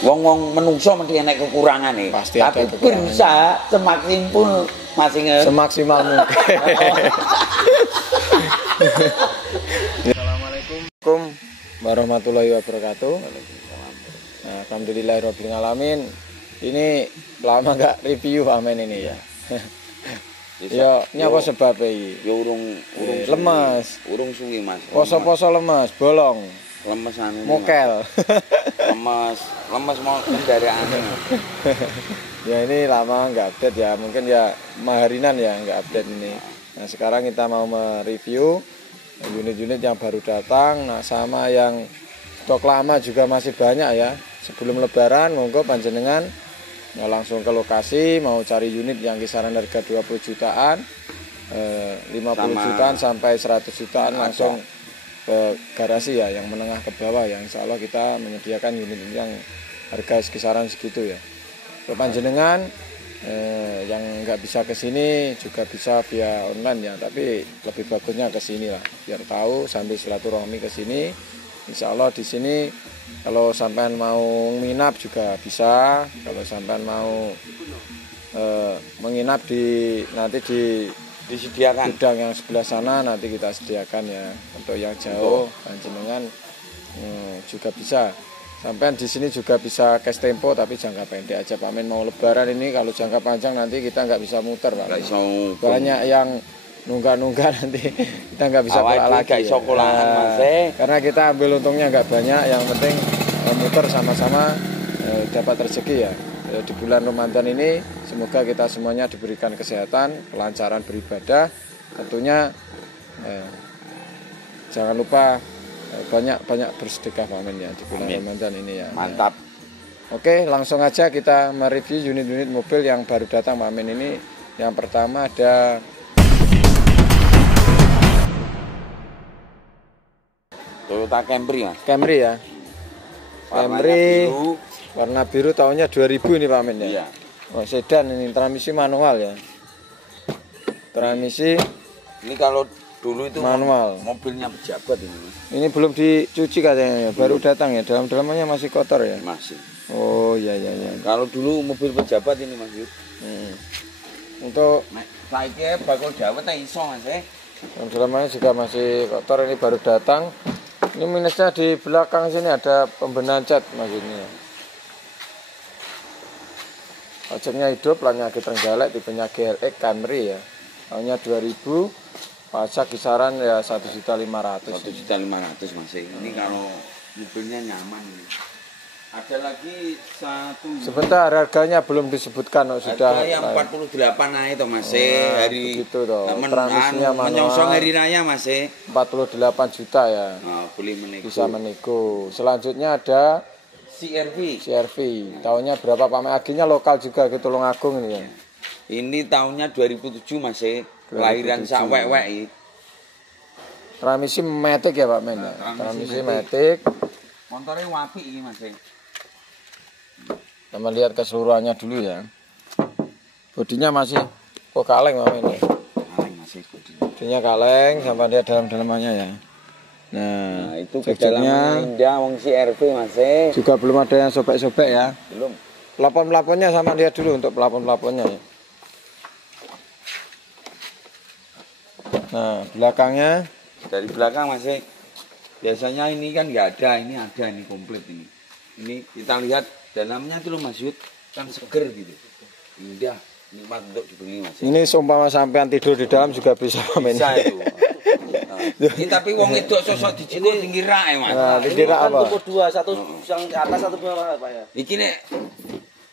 Wong-wong menungso mesti enek kekurangane. Pasti tapi berusaha semaksimal semaksimal mungkin. Assalamualaikum warahmatullahi wabarakatuh. Nah, alhamdulillahirabbil alamin. Ini lama enggak review Amen ini ya. Ya, nyapa sebab iki? Ya urung lemes. Urung suwi, Mas. Poso-poso lemes, bolong. Lemes anu. Mokel. lemes mau kendaraane. Ya ini lama nggak update ya, mungkin ya maharinan ya nggak update ini. Nah sekarang kita mau mereview unit-unit yang baru datang. Nah sama yang stok lama juga masih banyak ya. Sebelum lebaran monggo panjenengan ya langsung ke lokasi, mau cari unit yang kisaran harga 20 jutaan, 50 jutaan sampai 100 jutaan langsung ke garasi ya, yang menengah ke bawah ya. Insya Allah kita menyediakan unit yang harga kisaran segitu ya. Kalau panjenengan yang nggak bisa ke sini juga bisa via online ya, tapi lebih bagusnya ke sini lah, biar tahu sambil silaturahmi ke sini. Insya Allah di sini kalau sampean mau menginap juga bisa. Kalau sampean mau menginap nanti disediakan gudang yang sebelah sana, nanti kita sediakan ya. Untuk yang jauh panjenengan juga bisa. Sampean di sini juga bisa cash tempo tapi jangka pendek aja Pak Men. Mau lebaran ini kalau jangka panjang nanti kita nggak bisa muter Pak. Banyak yang nunggak nanti kita nggak bisa pulang lagi ya. Karena kita ambil untungnya nggak banyak, yang penting muter sama-sama dapat rezeki ya. Di bulan Ramadan ini semoga kita semuanya diberikan kesehatan, kelancaran beribadah. Tentunya jangan lupa banyak bersedekah Pak Men ya di bulan Ramadan ini ya. Mantap. Oke, langsung aja kita mereview unit-unit mobil yang baru datang Pak Men ini. Yang pertama ada Toyota Camry Mas. Camry ya. Camry warna biru tahunnya 2000 ini Pak Men ya. Iya. Oh, sedan ini, transmisi manual ya. Transmisi ini kalau dulu itu manual. Mobilnya pejabat ini Mas. Ini belum dicuci katanya ya, baru datang ya. Dalam-dalamnya masih kotor ya. Masih. Oh iya. Kalau dulu mobil pejabat ini Mas Yud. Untuk saiki bakul dawet ta iso Mas dalam-dalamnya juga masih kotor, ini baru datang. Ini minusnya di belakang sini ada pembenahan cat maksudnya. Pajaknya hidup, platnya Trenggalek, tipenya GLX Camry ya. Tahunnya 2000, pajak kisaran ya 1.500.000. 1.500.000 Mas. Ini kalau mobilnya nyaman ini. Ada lagi satu. Sebentar, harganya belum disebutkan sudah. Harga yang 48 aja toh Mas. Hari begitu toh. Transmisinya manual. Menyongsong hari raya Mas. 48 juta ya. Boleh menego. Bisa menego. Selanjutnya ada CR-V. Tahunnya berapa Pak Men? Aginya lokal juga ke Tulungagung ini ya. Ini tahunnya 2007 Mas. Kelahiran sak wek-wek. Transmisi matic ya Pak Men. Transmisi matic. Motornya wapi ini Mas. Kita lihat keseluruhannya dulu ya. Bodinya masih kaleng Pak Men ya. Kaleng masih bodinya kaleng, sampai lihat dalam-dalamannya ya. Nah itu kedalamannya indah wong CR-V Mas. Juga belum ada yang sobek-sobek ya. Belum. Pelapon-pelaponnya sama lihat dulu untuk pelapon-pelaponnya ya. Nah belakangnya, dari belakang Mas. Biasanya ini kan nggak ada, ini ada, ini komplit ini. Ini kita lihat dalamnya tuh Mas Yud, kan seger gitu. Indah, nikmat untuk dibeli Mas. Ini seumpama sampean tidur di dalam juga bisa Men. Bisa itu. Ini tapi wong itu sosok dijikuk tinggi rak Mas. Nah, tinggi rak apa? Tipe 2, satu yang atas satu bawah Pak ya. Iki nek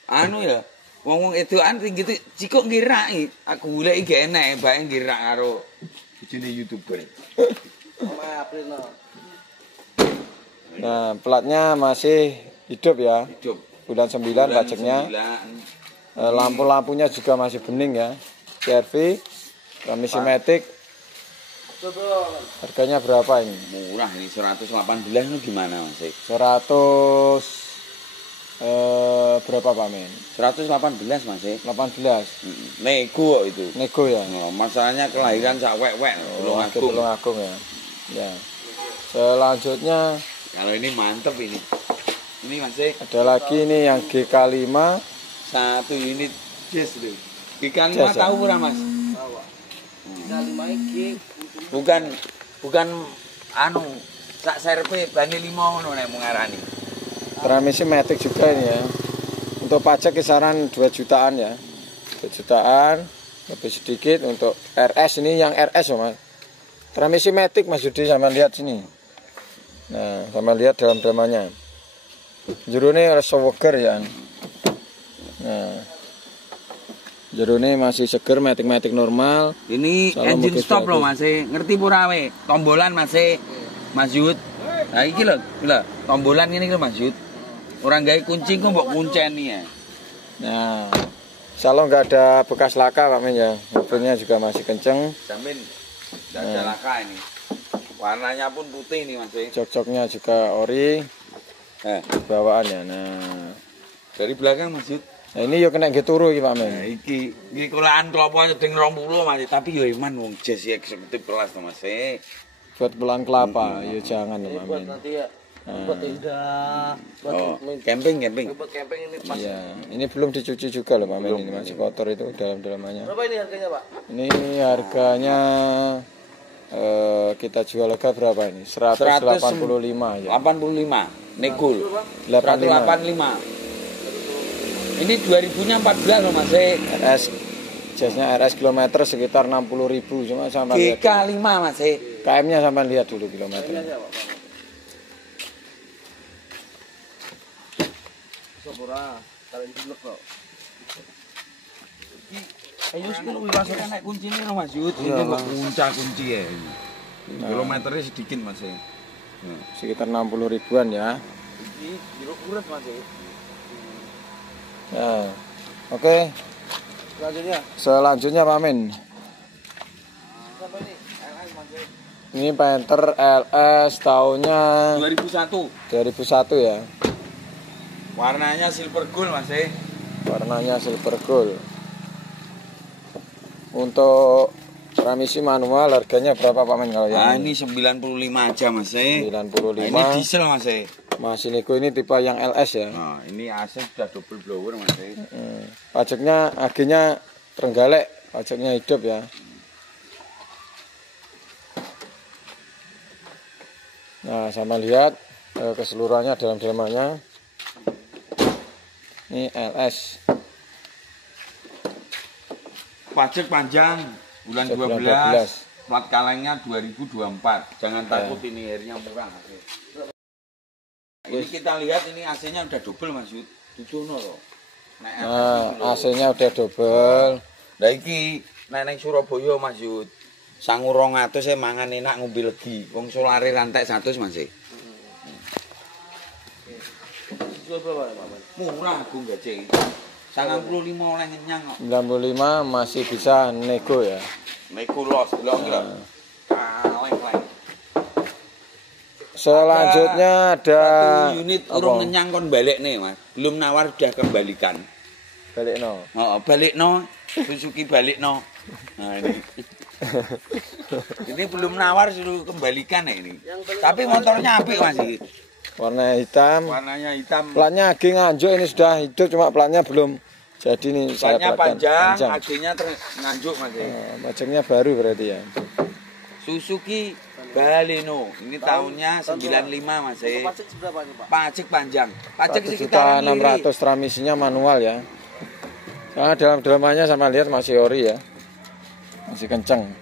anu ya, wong edokan tinggi itu cikuk ngira aku golek iki enek bae ngira karo bojone YouTuber. Nah, platnya masih hidup ya. Hidup. Bulan 9 pajaknya. Lampu-lampunya juga masih bening ya. CR-V, transmisi matic. Harganya berapa ini? Murah ini 118 itu gimana Mas? 100 berapa Pak Men? 118 Mas. 18. Nego itu. Nego ya. Masalahnya kelahiran sak wek-wek Tulungagung ya. Ya. Selanjutnya kalau ini mantep ini. Ini masih Ada lagi ini yang GK5. 1 unit jazz itu. GK5 Jazz, ya? tahu ora Mas? Bawa. Nah, 5 iki. Bukan anu sak serpe bani 5 ngono nek mung ngarani. Transmisi matic juga ini ya. Untuk pajak kisaran 2 jutaan ya. 2 jutaan lebih sedikit. Untuk RS ini yang RS loh Mas. Transmisi matic Mas Yudi, sama lihat sini. Nah, sama lihat dalam-dalamnya. Jerone seger ya. Nah, jerone masih seger, matic normal. Ini Salam engine bagus, stop loh bagus. Mas. Ngerti pura we? Tombolan masih Mas Yud. Nah iki lho, tombolan ini lho Mas Yud. Orang gawe kunci kok mbok kunceni ya. Nah, insya Allah nggak ada bekas laka Pak Men ya. Mobilnya juga masih kenceng. Jamin enggak ada laka ini. Warnanya pun putih nih Mas. Jok-joknya juga ori. Bawaannya. Nah, Dari belakang Mas Yud. nah ini yo kena turu iki Pak Men. Nah, iki kolaan klopo ding 20 Mas, tapi yo iman wong jazz eksekutif kelas to Mas. Buat pelan kelapa, yo jangan Ini Pak buat Men. nanti ya. Buat indah. Buat Oh, camping. buat camping ini pas. Iya, ini belum dicuci juga loh Pak Men, ini masih kotor itu dalam-dalamnya. Berapa ini harganya, Pak? Ini harganya kita jual harga berapa ini? 185 ya. 85 negul. 85. 185. Ini 2000-nya 14 loh Mas. RS jasnya RS kilometer sekitar 60.000 cuma sampai lihat. GK5 Mas. KM-nya sampai lihat dulu kilometer. Sobora, kalian dulu kok. Ayo sih lu masuk naik kunci ini Mas Yud. Ini mbok kunci ya. Kilometernya sedikit Mas. Sekitar 60 ribuan ya. Ini jeruk urat Mas. Ya. Oke, Selanjutnya. selanjutnya Pak Men. Sampai ini LS Mas. Ini Panther LS tahunnya 2001. 2001 ya. Warnanya silver gold Mas. Warnanya silver gold. Untuk transmisi manual harganya berapa Pak Men kalau Nah, yang ini 95 aja Mas. 95? Nah, ini diesel Mas. Masih nego ini tipe yang LS ya. Nah, ini AC sudah double blower Mas. Pajaknya akhirnya Trenggalek, pajaknya hidup ya. Nah, sama lihat keseluruhannya dalam-dalamnya. Ini LS. Pajak panjang bulan Bulan 12. Plat kalengnya 2024. Jangan takut ini airnya murah. Ini kita lihat ini AC-nya udah double Mas Yud. Dudono loh. Nah, AC-nya udah double. Lah iki nek Surabaya Mas Yud. Sangu 200 saya mangan enak ngombe legi. Wong solare rantai 100 Mas. Jual berapa, Pak? Murah aku gace. 95 oleh ngenyang kok. 95 masih bisa nego ya. Nego los, delok iki lho. Kaleng-kaleng. Selanjutnya ada Satu unit urung ngenyang kon balik nih Mas. Belum nawar udah kembalikan. balik no. Oh, balik no. Suzuki balik no. Nah ini. Ini belum nawar suruh kembalikan ya ini. Tapi motornya apik Mas iki. Warna hitam. Warnanya hitam. Platnya agi nganjuk ini sudah hidup cuma platnya belum jadi nih. Platnya panjang, panjang. aginya nganjuk Mas. Pajaknya baru berarti ya. Suzuki Baleno. Ini tahunnya 95 Mas. Pajak berapa nih, Pak? Pajak panjang. Pajak 1.600.000 transmisinya manual ya. Karena dalam-dalamnya sama lihat masih ori ya. Masih kenceng.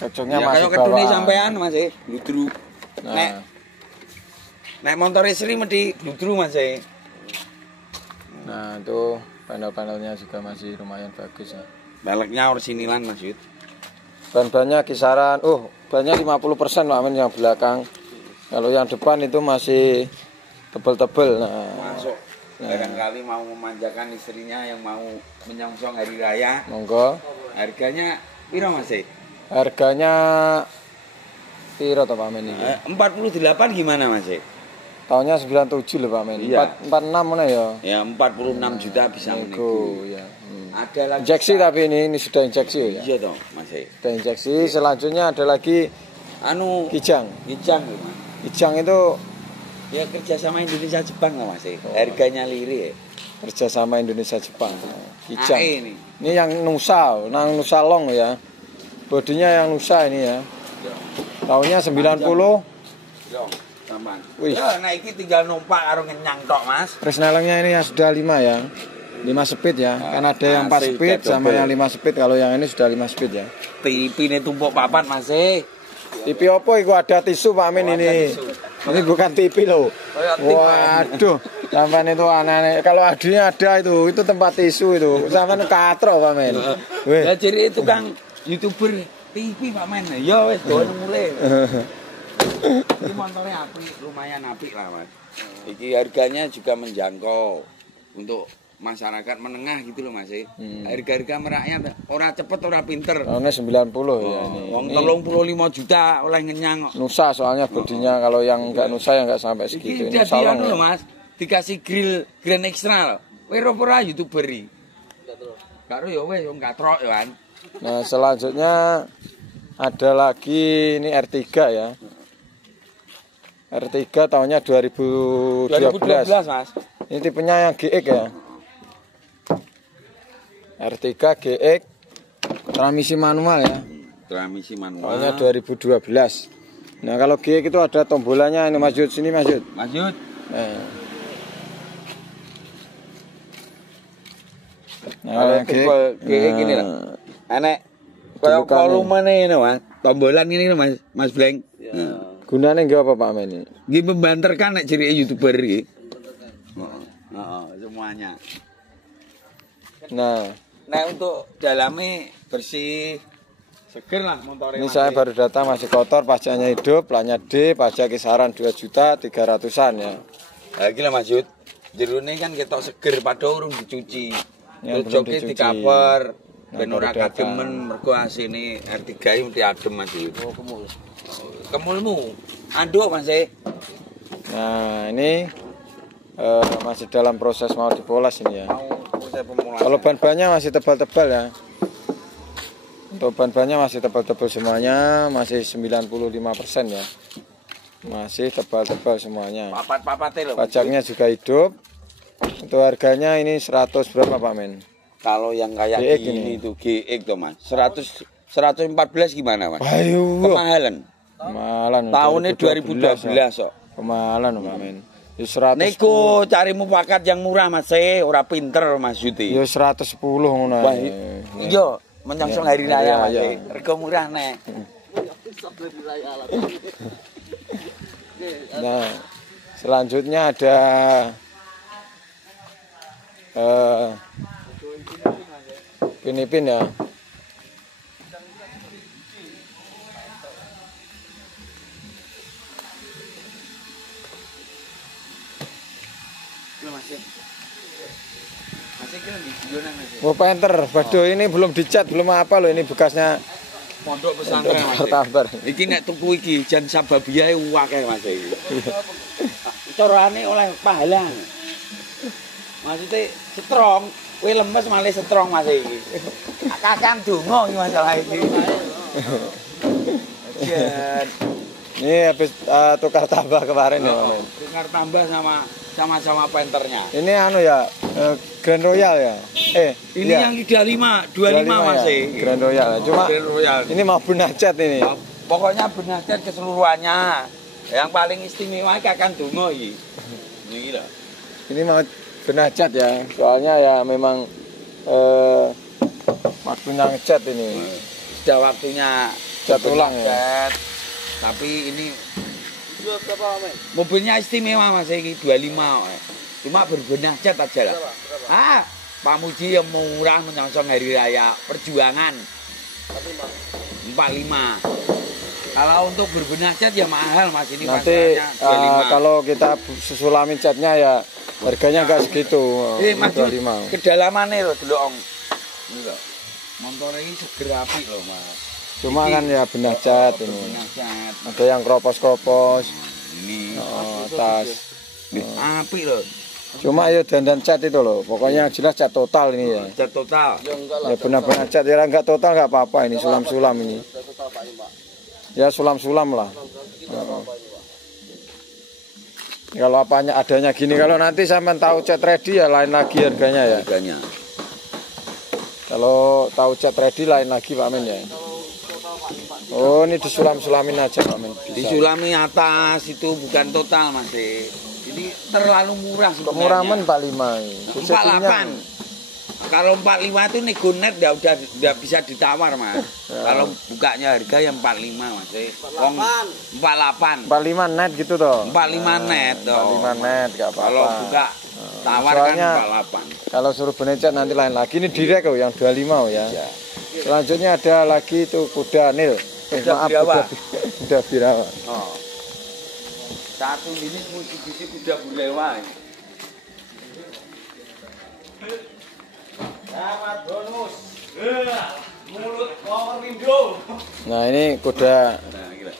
Cocoknya Ya, masih kayak kedune bawaan. sampean Mas. Bludru. Nah, Nek motor istri mesti bludru Mas. nah itu panel-panelnya juga masih lumayan bagus ya. Peleknya orsinilan Mas Yud. Ban-bannya kisaran, bannya 50% Pak Men yang belakang. Kalau yang depan itu masih tebel-tebel. Nah, Masuk. Barangkali mau memanjakan istrinya yang mau menyongsong hari raya. monggo. Harganya piro Mas? Harganya piro toh Pak Men ini? 48 gimana Mas? Tahunnya 97 loh Pak Men. Iya. 46 mana ya? Ya 46 juta bisa Iku menego. ya. Ada lagi Injeksi tapi ini sudah injeksi ya. Iya dong, Mas. Sudah injeksi. Selanjutnya ada lagi Anu kijang. Kijang loh, Mas. Kijang itu Ya kerja sama Indonesia Jepang lah Mas. Harganya liri ya. kerjasama Indonesia Jepang. Kijang. AE ini. Ini yang Nusa, nang Nusa Long ya. Bodinya yang Nusa ini ya. Tahunnya 90. Yo, tambahan. Wih. Ya, nah iki tinggal numpak karo ngenyang tok, Mas. Presnelengnya ini yang sudah 5 ya. 5 speed ya. Kan ada yang 4 asik, speed double. sama yang 5 speed. Kalau yang ini sudah 5 speed ya. TV ini tumpuk papat, Mas. TV opo iku ada tisu Pak Min ini. Ini bukan TV loh. Waduh, sampean itu aneh-aneh. Kalau adanya ada itu tempat tisu itu. Sampean katro Pak Min. Ya jadi tukang YouTuber TV Pak Men. Ya wis dono mulai. Ini motornya apik, lumayan apik lah, Mas. Iki harganya juga menjangkau untuk masyarakat menengah gitu loh, Mas. Harga-harga meraknya ora cepet ora pinter. Tahunnya 90 ya ini. Wong 35 juta oleh ngenyang kok. Nusa soalnya bodinya kalau yang enggak Nusa ya enggak sampai Iki segitu. udah Nusa Long. anu loh, Mas. Dikasih grill grand extra loh. Kowe ora YouTuber iki. Karo ya wis wong katrok ya kan. Nah, selanjutnya ada lagi ini R3 ya. R3 tahunnya 2012. 2012, Mas. Ini tipenya yang GX ya. R3 GX transmisi manual ya. Transmisi manual. Tahunnya 2012. Nah, kalau GX itu ada tombolannya ini Mas Yud, sini Mas Yud. Mas Yud. Kalau tipe kayak gini lah. Enek kayak volumene ini, Mas. Tombolan ini Mas, Mas Blank. Gunanya nggak apa Pak Men ini? Nggih membanterkan nek ciri YouTuber iki. Heeh, semuanya. Nah, Untuk dalamnya bersih, seger lah motornya. ini saya baru datang masih kotor, pajaknya hidup, platnya D, pajak kisaran 2.300.000-an ya. Lagi lah Mas Yud. Jerone kan ketok seger padahal urung dicuci. Ya, Terus belum joki dicuci. dikaper. Nah, Ben ora baru datang. kademen mergo asine R3 iki mesti adem Mas Yud. Oh, kemul. Kemulmu. Anduk Mas. Nah, ini masih dalam proses mau dipoles ini ya. Mau proses pemulasan. Kalau ban-bannya masih tebal-tebal ya. Untuk ban-bannya masih tebal-tebal semuanya, masih 95% ya. Masih tebal-tebal semuanya. Papat-papate lho. Pajaknya juga hidup. Untuk harganya ini 100 berapa Pak Men? Kalau yang kayak GX gini ini. tuh GX tuh Mas. 114 gimana Mas? Ayo. Kemahalan. Kemahalan. Tahunnya 2012 kok. Kemahalan Pak Men. Ya 110. Neko cari mufakat yang murah Mas, ora pinter Mas Yuti. Ya 110 ngono Wah, ae. iya, menyongsong hari raya Mas. Iya. Rego murah nek. Nah, selanjutnya ada pin ya. Oh, penter, waduh ini belum dicat, belum apa loh, ini bekasnya Pondok pesantren Mas. martabar. Iki nek tuku iki jan sababiae akeh Mas iki. Carane oleh pahala. Maksudnya strong, kowe lemes malah strong Mas iki. Kakang donga iki masalah iki. Jan Ini habis tukar tambah kemarin ya. Pak Men. tukar tambah sama penternya. Ini anu ya, Grand Royal ya. Ini iya. yang 25 Mas ya, Grand Royal. Cuma Grand Royal. ini mau benacat ini. Pokoknya benacat keseluruhannya. Yang paling istimewa Kakang Donga iki. Niki lho. Ini mau benacat ya. Soalnya ya memang waktunya ngecat ini. Sudah waktunya Cat ulang ya. cat. Tapi ini Jual berapa, Men? mobilnya istimewa Mas iki 25 kok. Cuma berbenah cat aja lah. Berapa? Pak Muji yang murah menyongsong hari raya perjuangan 45. Kalau untuk berbenah cat ya mahal Mas ini Nanti pasarannya 25. kalau kita susulami catnya ya harganya enggak segitu. Mas 25. kedalamannya lho delok ong. Ini lho. Motor ini seger apik lho Mas. Cuma Iki kan ya benah cat ini. berbenah cat. Ada yang kropos-kropos. Ini Tas. Apik loh. Cuma ya dandan cat itu loh. Pokoknya jelas cat total ini ya. Cat total. Ya enggak lah. Ya benar-benar cat ya enggak total enggak apa-apa ini sulam-sulam ini. Total Pak ini, Pak. Ya sulam-sulam lah. Kita apa ini, Pak? Kalau apanya adanya gini, kalau nanti sampean tahu cat ready ya lain lagi harganya ya. Harganya. Kalau tahu cat ready lain lagi Pak Men ya. Oh ini disulam-sulamin aja Pak Men. Bisa. Disulami atas itu bukan total Mas. Ini terlalu murah sebenarnya. Kemurah men 45 ini. 48. Kalau 45 itu nego net udah bisa ditawar Mas. Ya. Kalau bukanya harga yang 45 Mas. Wong 48. 45 net gitu toh. 45 net toh. 45 net enggak apa-apa. Kalau buka tawar Soalnya, kan 48. Kalau suruh benecat nanti lain lagi. Ini direk oh yang 25 oh ya. Ya. Selanjutnya ada lagi itu kuda nil. Kuda Maaf Birawa. kuda Birawa. Oh. Satu ini Mitsubishi kuda Birawa. Dapat bonus. Mulut power window. Nah ini kuda Nah, gila.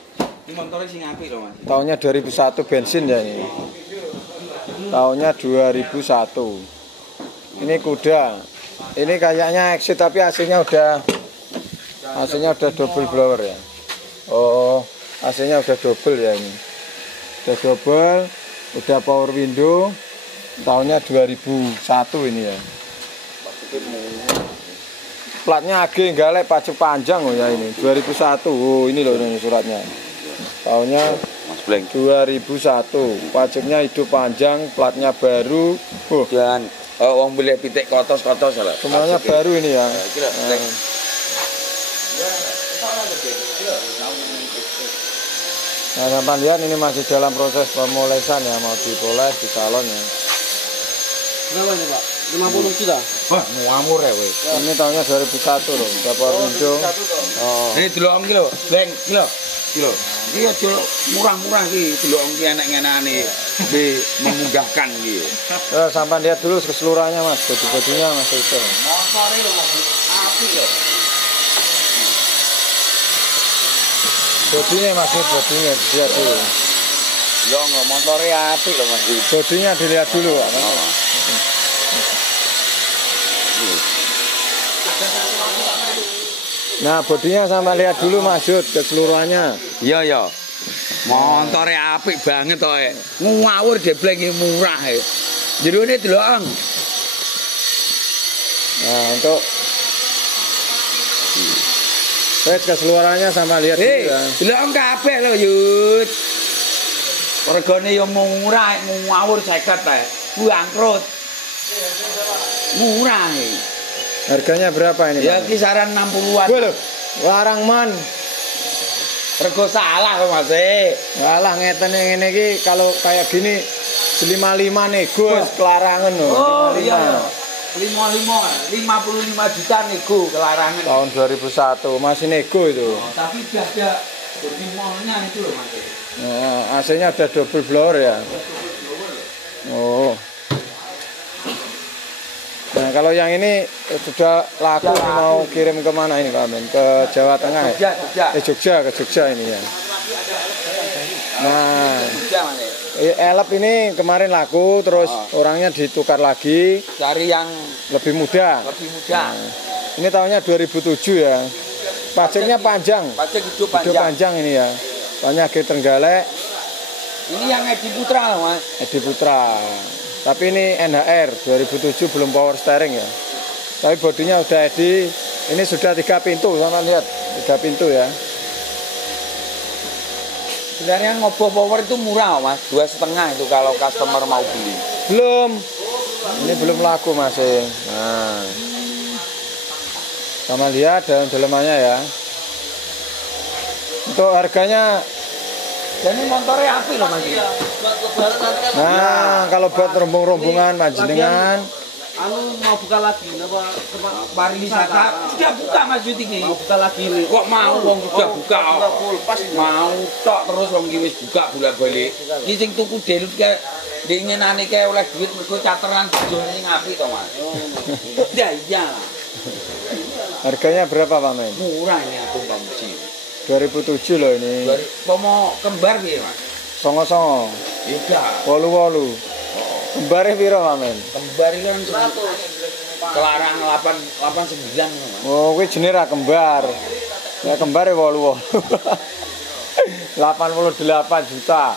Ini motornya sing apik loh Mas. tahunnya 2001 bensin ya ini. Tahunnya 2001. Ini kuda. Ini kayaknya exit tapi AC-nya udah double blower ya. Oh, AC-nya udah double ya ini. Udah double, udah power window. Tahunnya 2001 ini ya. Platnya AG Galek pajak panjang oh ya ini 2001. Oh ini loh ini suratnya. Tahunnya Mas Bleng. 2001. Pajaknya hidup panjang, platnya baru. Oh, Dan wong boleh pitik kotos-kotos lah. semuanya baru ini ya. Kira Bleng. Nah, sampai lihat ini masih dalam proses pemolesan ya, mau dipoles di salon ya. Berapa ini, Pak? 50 juta. Wah, ngamur ya weh. Ini tahunnya 2001 loh, udah power window. Oh. Ini delok kilo, Bleng, kilo. Kilo. Iki aja murah-murah iki, delok iki enak-enakane. Be memudahkan iki. Terus sampai lihat dulu keseluruhannya Mas, bodi-bodinya Mas itu. Montore lho Mas. Apik lho. Bodinya Mas, bodinya dilihat dulu. Yo nggak montore apik lho Mas. Bodinya dilihat dulu Pak. Nah, bodinya sampai lihat dulu Mas Jud, keseluruhannya. Iya ya. Montore apik banget to e. Ngawur debleng iki murah e. Jerone delok. Nah, untuk terus keseluruhannya sama lihat dulu ya. Delok kabeh lho, Yud. Regane yo murah, ngawur 50 ta. Bangkrut. Murah e. Harganya berapa ini? Ya Pak? kisaran 60-an. Wah, lho, larang man. Rego salah kok Mas. Walah ngeten ngene iki kalau kayak gini 55 nego wis kelarangan lho. Oh 55. iya. 55 juta nego kelarangan. Tahun 2001 masih nego itu. Oh, tapi udah ada bodi molnya itu loh Mas. Nah, AC-nya udah double blower ya. Oh. Nah, kalau yang ini sudah laku ini mau kirim ke mana ini Pak Amin? Ke Jawa Tengah ya? Jogja. Ke Jogja ini ya. Nah, Jogja Mas. elep ini kemarin laku terus orangnya ditukar lagi Cari yang lebih muda. lebih muda. Ini tahunnya 2007 ya. Pajaknya panjang. Pajak hidup Hidup panjang. panjang ini ya. Banyak Agi Trenggalek, Ini yang Edi Putra loh Mas. Edi Putra. Tapi ini NHR 2007 belum power steering ya. Tapi bodinya udah Edi. Ini sudah 3 pintu, sama lihat 3 pintu ya. Sebenarnya Ngobo Power itu murah Mas. 2,5 itu kalau customer mau beli. Belum. Ini belum laku masih. Nah. Sama lihat dalam-dalamannya ya. Untuk harganya, Dan ini motornya api loh Mas. Buat lebaran nanti kan nah kalau buat rombongan panjenengan, anu mau buka lagi apa tempat Pariwisata sudah buka Mas Yudi ini. mau buka lagi nih. Kok mau wong sudah buka kok. Full pas Mau tok terus wong iki wis buka bolak-balik. Iki sing tuku delut kae dingenane kae oleh duit mergo cateran bojone sing apik to Mas. Ya iya. harganya berapa Pak Men? Murah ini aku Bang Ci. 2007 loh ini. Dari pomo kembar piye Mas? Songo-songo. Iya. 88. Kembare piro, Pak Men? Kembar itu kan 100. kelarang 89 Mas. Oh, kuwi jenenge ra kembar. Ya kembare 88. 88 juta.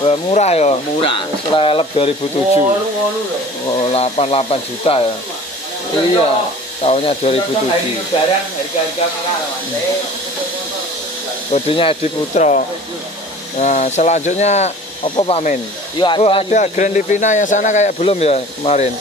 Wah, murah ya. Murah. Seleb 2007. Oh, 88 juta ya. Iya, tahunnya 2007. Barang harga-harga murah Mas. Kodenya Edi Putra. Nah, selanjutnya apa Pak Men? Ya, Oh, ada Grand Livina yang sana kayak belum ya kemarin.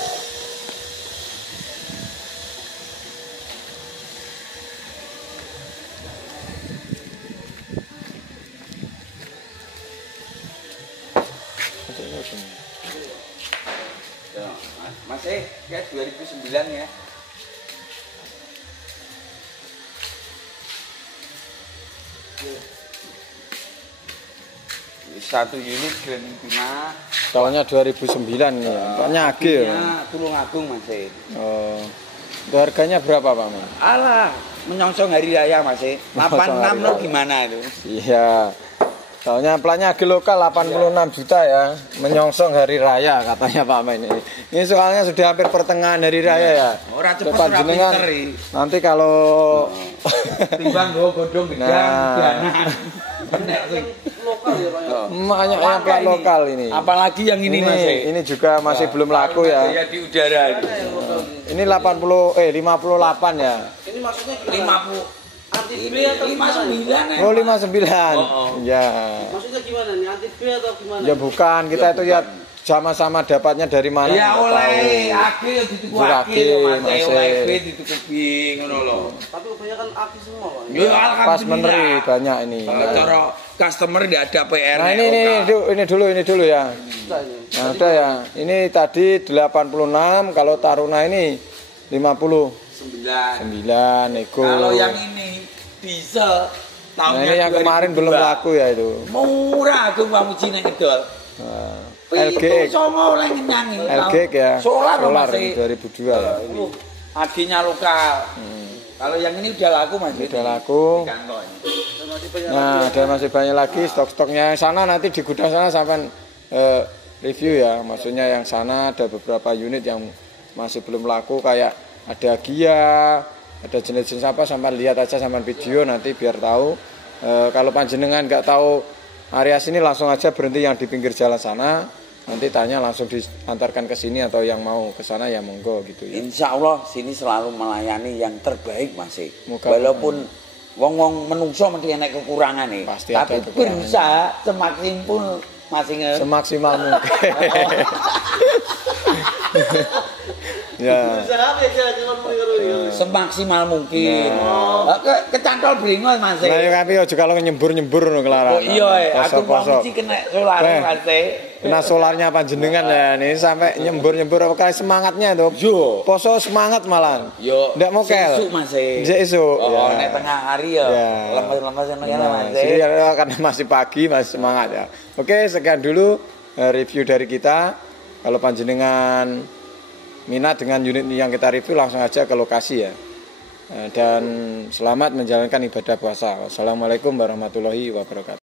Masih kayak 2009 ya. Satu unit Grand Livina. Tahunnya 2009 nih ya. Pak Nyage ya. Tulungagung Mas. Oh. Itu harganya berapa Pak Men? Alah, menyongsong hari raya Mas. 86 lo gimana itu? Iya. Soalnya platnya Nyage lokal 86 juta ya. Menyongsong hari raya katanya Pak Men ini. Ini soalnya sudah hampir pertengahan hari raya ya. Ora cepet Depan ora jenengan. pinter iki. Nanti kalau Timbang go godhong gedang, Nah. ganan. Benek sih. Lokal ya Pak ya. banyak yang plat lokal ini. Apalagi yang ini Mas. Ini juga masih belum laku ya. Ya di udara ini. Ini 58 ya. Ini maksudnya gimana? 50 Anti B ini atau gimana? 59 Oh 59. Oh. Ya. Maksudnya gimana nih? Anti B atau gimana? Ya bukan, kita Ya, itu bukan. ya sama-sama dapatnya dari mana. Ya nggak oleh tahu. ake dituku Ake, ake Mas. Mas. Oleh B dituku B ngono lho. Tapi kebanyakan aki semua Pak. Ya Pas alhamdulillah. meneri banyak ini. Kalau cara customer tidak ada PR. Nah ini dulu ya. Nah udah ya. Ini tadi 86, kalau Taruna ini 59 9. nego. Kalau yang ini diesel Nah tahunnya ini yang kemarin 2002. belum laku ya itu. Murah aku Pamuji nek idol. Nah, Itu LG songo oleh ngenyangi. LG ya. Solar Mas. ini 2002 ya. Aginya lokal. Kalau yang ini udah laku Mas. Udah laku. Di kantong. Nah, ada masih banyak lagi stok-stoknya yang sana, nanti di gudang sana sampai review ya. Maksudnya yang sana ada beberapa unit yang masih belum laku, kayak ada Gia, ada jenis-jenis apa, sampai lihat aja sampai video nanti biar tahu. Kalau panjenengan nggak tahu area sini, langsung aja berhenti yang di pinggir jalan sana. Nanti tanya langsung diantarkan ke sini, atau yang mau ke sana ya monggo gitu ya. Insya Allah sini selalu melayani yang terbaik Mas. Muka- Walaupun wong-wong menungso mesti enek kekurangan nih. Pasti ada Tapi kekurangan. berusaha semaksimal Semaksimal mungkin. Ya. Bisa apa ya jangan semaksimal mungkin. Kecantol bringol Mas. Nah, ya tapi aja kalau nyembur-nyembur ngono kelara. Oh iya, aku Pamuji kena solar Eh. Mas. Kena solarnya panjenengan ya, ini sampai nyembur-nyembur apa kali semangatnya tuh. Yo. Poso semangat malah. Yo. Ndak mau kel. Sesuk Mas. Sesuk. Oh, Ya. nek tengah hari ya. Ya. Lemes-lemes ngono ya Nah, Mas. jadi ya, karena masih pagi, masih semangat ya. Oke, sekian dulu review dari kita. Kalau panjenengan minat dengan unit yang kita review, langsung aja ke lokasi ya. Dan selamat menjalankan ibadah puasa. Wassalamualaikum warahmatullahi wabarakatuh.